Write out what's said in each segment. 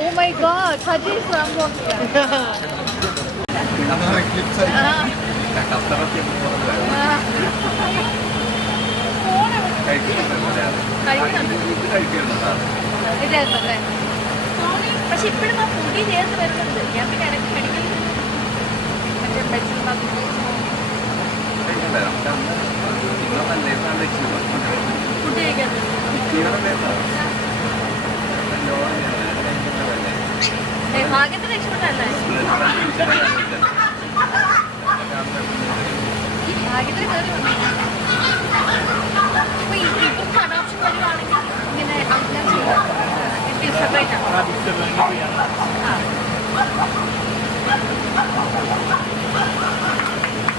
Oh my god, Saji is Rambok. പക്ഷെ ഇപ്പോഴും ആ പൊടി ചേർത്ത് വരുന്നുണ്ട്. ഞാൻ പിന്നെ ഇടയ്ക്ക് മെഡിക്കൽ മറ്റേ മെഡിസിൻ ഫുഡ് കഴിക്കാൻ ഭാഗ്യത്തിന് രക്ഷപ്പെട്ടല്ലേ? ഭാഗ്യത്തിന് കയറി വന്നു. അപ്പൊ ഇവർക്ക് അഡോപ്ഷൻ വരുവാണെങ്കിൽ ഇങ്ങനെ അങ്ങനെ ചെയ്യാം. സെപ്പറേറ്റ് ആണ്.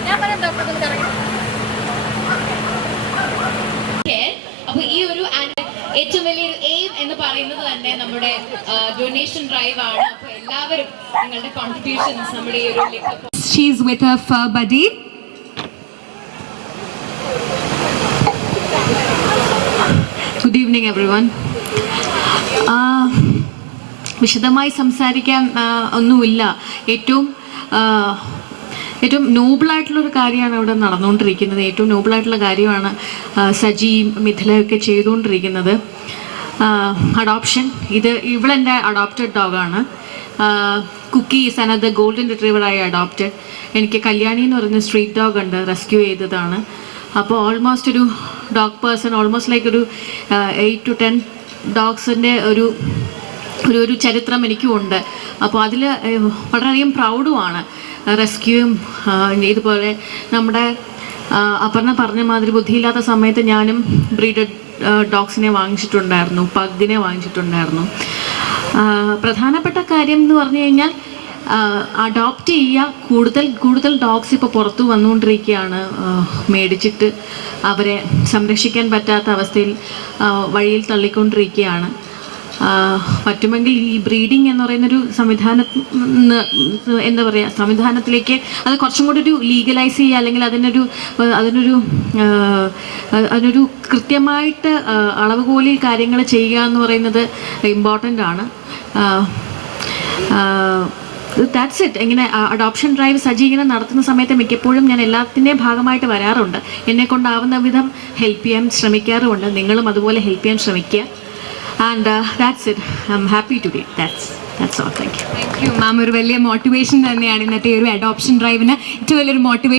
ഞാൻ പറയാം ഡോക്ടർ കറങ്ങി. അപ്പൊ ഈ ഒരു ഏറ്റവും വലിയൊരു എയിം എന്ന് പറയുന്നത് തന്നെ നമ്മുടെ ഡൊണേഷൻ ഡ്രൈവ് ആണ്. അപ്പൊ എല്ലാവരും നിങ്ങളുടെ കോൺട്രിബ്യൂഷൻസ് നമ്മുടെ ഈ ഒരു she's with her fur buddy. Good evening everyone. വിശദമായി സംസാരിക്കാൻ ഒന്നുമില്ല. ഏറ്റവും നോബിളായിട്ടുള്ളൊരു കാര്യമാണ് അവിടെ നടന്നുകൊണ്ടിരിക്കുന്നത്. ഏറ്റവും നോബിളായിട്ടുള്ള കാര്യമാണ് സജിയും മിഥിലയൊക്കെ ചെയ്തുകൊണ്ടിരിക്കുന്നത്. അഡോപ്ഷൻ, ഇവളെൻ്റെ അഡോപ്റ്റഡ് ഡോഗാണ്. കുക്കി ഈസ് അനദർ ഗോൾഡൻ റിട്രീവറായി അഡോപ്റ്റഡ്. എനിക്ക് കല്യാണി എന്ന് പറയുന്ന സ്ട്രീറ്റ് ഡോഗ് ഉണ്ട്, റെസ്ക്യൂ ചെയ്തതാണ്. അപ്പോൾ ഓൾമോസ്റ്റ് ഒരു ഡോഗ് പേഴ്സൺ, ഓൾമോസ്റ്റ് ലൈക്ക് ഒരു 8 to 10 ഡോഗ്സിൻ്റെ ഒരു ചരിത്രം എനിക്കും ഉണ്ട്. അപ്പോൾ അതിൽ വളരെയധികം പ്രൗഡുമാണ്. റെസ്ക്യൂയും ഇതുപോലെ നമ്മുടെ അപർണ പറഞ്ഞ മാതിരി ബുദ്ധിയില്ലാത്ത സമയത്ത് ഞാനും ബ്രീഡഡ് ഡോഗ്സിനെ വാങ്ങിച്ചിട്ടുണ്ടായിരുന്നു, പഗ്ഗിനെ വാങ്ങിച്ചിട്ടുണ്ടായിരുന്നു. പ്രധാനപ്പെട്ട കാര്യം എന്ന് പറഞ്ഞു കഴിഞ്ഞാൽ അഡോപ്റ്റ് ചെയ്യുക. കൂടുതൽ ഡോഗ്സ് ഇപ്പോൾ പുറത്തു വന്നുകൊണ്ടിരിക്കുകയാണ്. മേടിച്ചിട്ട് അവരെ സംരക്ഷിക്കാൻ പറ്റാത്ത അവസ്ഥയിൽ വഴിയിൽ തള്ളിക്കൊണ്ടിരിക്കുകയാണ്. പറ്റുമെങ്കിൽ ഈ ബ്രീഡിങ് എന്ന് പറയുന്നൊരു സംവിധാനത്തിലേക്ക് അത് കുറച്ചും കൂടി ഒരു ലീഗലൈസ് ചെയ്യുക, അല്ലെങ്കിൽ അതിനൊരു കൃത്യമായിട്ട് അളവുകോലിൽ കാര്യങ്ങൾ ചെയ്യുക എന്ന് പറയുന്നത് ഇമ്പോർട്ടൻ്റ് ആണ്. That's it. ഇങ്ങനെ അഡോപ്ഷൻ ഡ്രൈവ് സജി ഇങ്ങനെ നടത്തുന്ന സമയത്ത് മിക്കപ്പോഴും ഞാൻ എല്ലാത്തിൻ്റെയും ഭാഗമായിട്ട് വരാറുണ്ട്. എന്നെക്കൊണ്ടാവുന്ന വിധം ഹെൽപ്പ് ചെയ്യാൻ ശ്രമിക്കാറുമുണ്ട്. നിങ്ങളും അതുപോലെ ഹെൽപ്പ് ചെയ്യാൻ ശ്രമിക്കുക. And that's it. I'm happy today. That's all. Thank you. Thank you, ma'am. ഒരു വലിയ മോട്ടിവേഷൻ തന്നെയാണ് ഇന്നത്തെ ഒരു അഡോപ്ഷൻ ഡ്രൈവിന്. ഏറ്റവും വലിയൊരു മോട്ടിവേഷൻ